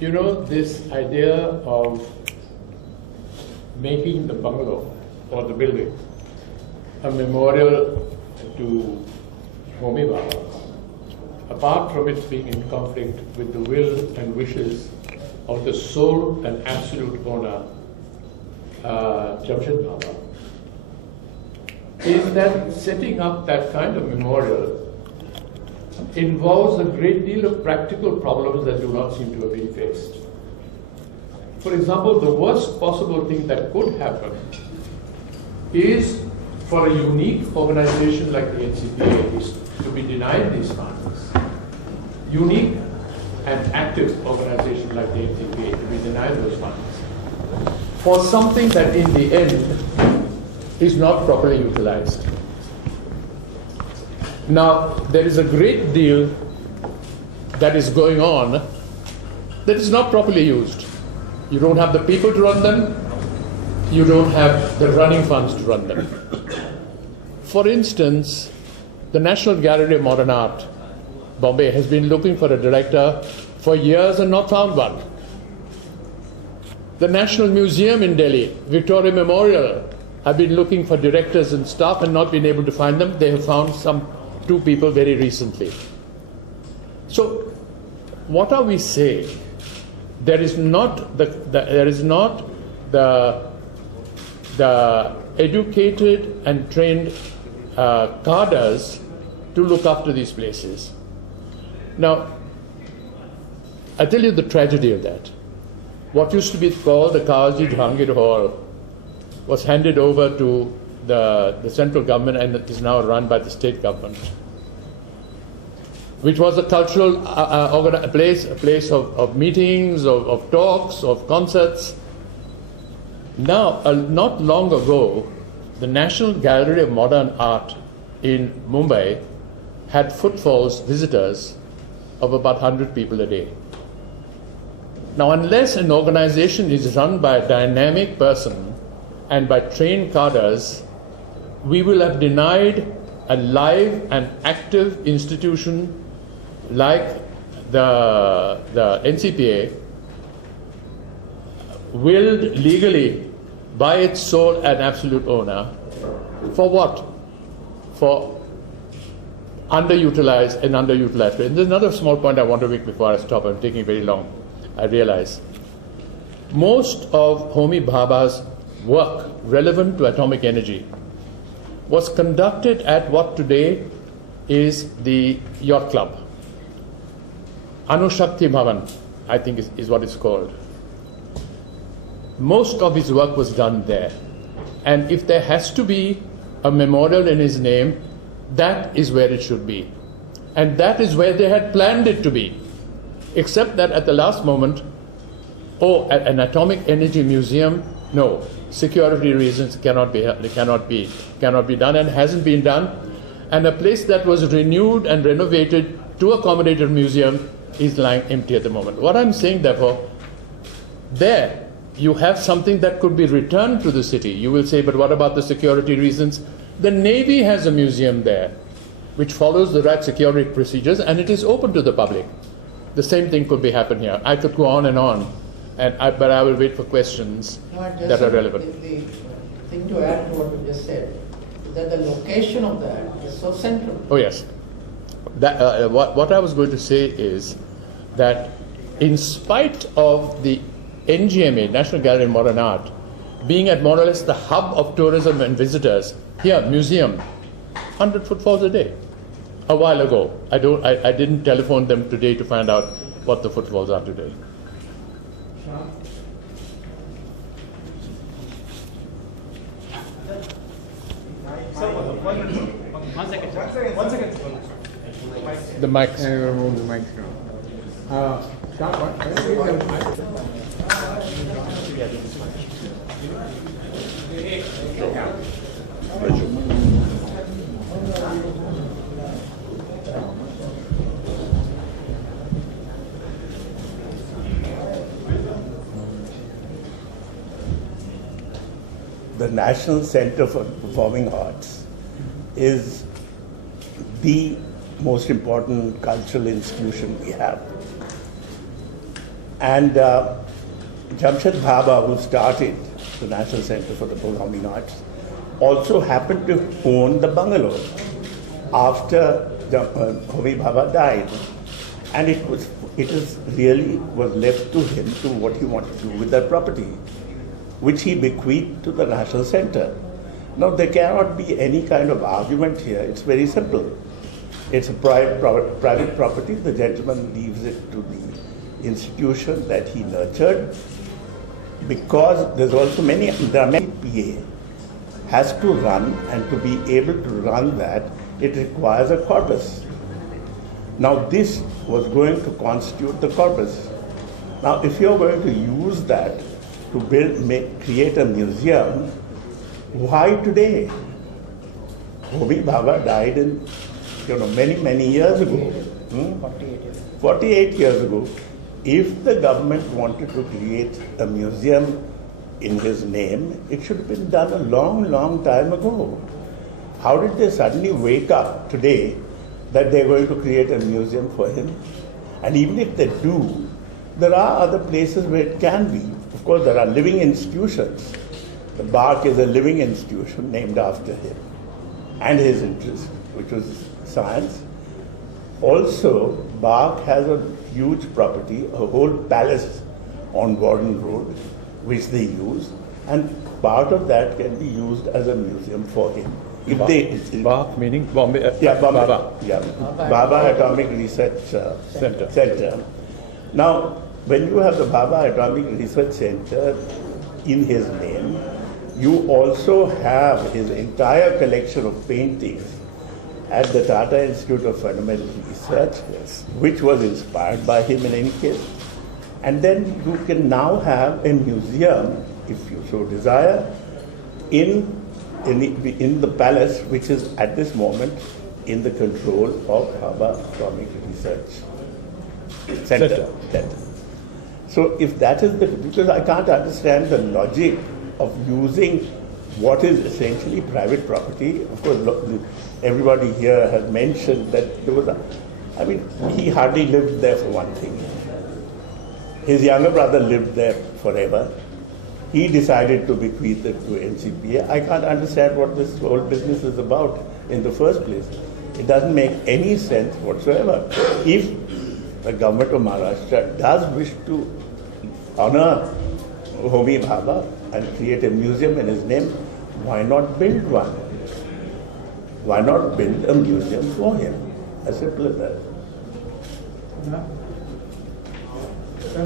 You know, this idea of making the bungalow or the building a memorial to Homi Bhabha, apart from it being in conflict with the will and wishes of the sole and absolute owner, Jamshed Bhabha, is that setting up that kind of memorial involves a great deal of practical problems that do not seem to have been faced. For example, the worst possible thing that could happen is for a unique organization like the NCPA to be denied these funds. Unique and active organization like the NCPA to be denied those funds for something that in the end is not properly utilized. Now, there is a great deal that is going on that is not properly used. You don't have the people to run them. You don't have the running funds to run them. For instance, the National Gallery of Modern Art, Bombay, has been looking for a director for years and not found one. The National Museum in Delhi, Victoria Memorial, have been looking for directors and staff and not been able to find them. They have found two people very recently. So, what are we saying? There is not the educated and trained cadres to look after these places. Now, I tell you the tragedy of that. What used to be called the Kawaji Jahangir Hall was handed over to the central government and it is now run by the state government, which was a cultural a place of meetings, of talks, of concerts. Now, not long ago, the National Gallery of Modern Art in Mumbai had footfalls, visitors, of about 100 people a day. Now, unless an organization is run by a dynamic person and by trained cadres, we will have denied a live and active institution like the NCPA, willed legally by its sole and absolute owner, for what? For underutilized. And there's another small point I want to make before I stop. I'm taking very long, I realize. Most of Homi Bhabha's work relevant to atomic energy was conducted at what today is the Yacht Club. Anushakti Bhavan, I think is what it's called. Most of his work was done there. And if there has to be a memorial in his name, that is where it should be. And that is where they had planned it to be. Except that at the last moment, an atomic energy museum, no, security reasons cannot be done and hasn't been done. And a place that was renewed and renovated to accommodate a museum is lying empty at the moment. What I'm saying, therefore, there you have something that could be returned to the city. You will say, but what about the security reasons? The Navy has a museum there, which follows the right security procedures, and it is open to the public. The same thing could be happen here. I could go on and on, but I will wait for questions that are relevant. The thing to add to what you just said is that the location of that is so central. Oh yes. What I was going to say is that in spite of the NGMA, National Gallery of Modern Art, being at more or less the hub of tourism and visitors, here, museum, 100 footfalls a day. A while ago. I didn't telephone them today to find out what the footfalls are today. One second. The mics. Remove the mics now. The National Center for Performing Arts is the most important cultural institution we have. And Jamshed Bhabha, who started the National Center for the Performing Arts, also happened to own the bungalow after Homi Bhabha died. And it was left to him to what he wanted to do with that property, which he bequeathed to the National Center. Now, there cannot be any kind of argument here. It's very simple. It's a private property. The gentleman leaves it to the institution that he nurtured, because there are many PA has to run, and to be able to run that, it requires a corpus. Now, this was going to constitute the corpus. Now, if you're going to use that to create a museum, why today? Homi Bhabha died in, many years ago. 48 years ago. If the government wanted to create a museum in his name, it should have been done a long time ago. How did they suddenly wake up today that they're going to create a museum for him? And even if they do, there are other places where it can be. Of course, there are living institutions. The BARC is a living institution named after him and his interest, which was science. Also, BARC has a huge property, a whole palace on Warden Road, which they use, and part of that can be used as a museum for him. If BARC meaning Bombay? Bhabha. Yeah, Bhabha Atomic Research Center. Now, when you have the Bhabha Atomic Research Center in his name, you also have his entire collection of paintings at the Tata Institute of Fundamental Research, which was inspired by him in any case. And then you can now have a museum, if you so desire, in the palace, which is at this moment in the control of Bhabha Atomic Research Center. So if that is because I can't understand the logic of using what is essentially private property. Of course, everybody here has mentioned that there was he hardly lived there for one thing. His younger brother lived there forever. He decided to bequeath it to NCPA. I can't understand what this whole business is about in the first place. It doesn't make any sense whatsoever. If the government of Maharashtra does wish to honor Homi Bhabha and create a museum in his name, why not build one? Why not build a museum for him? As simple as that.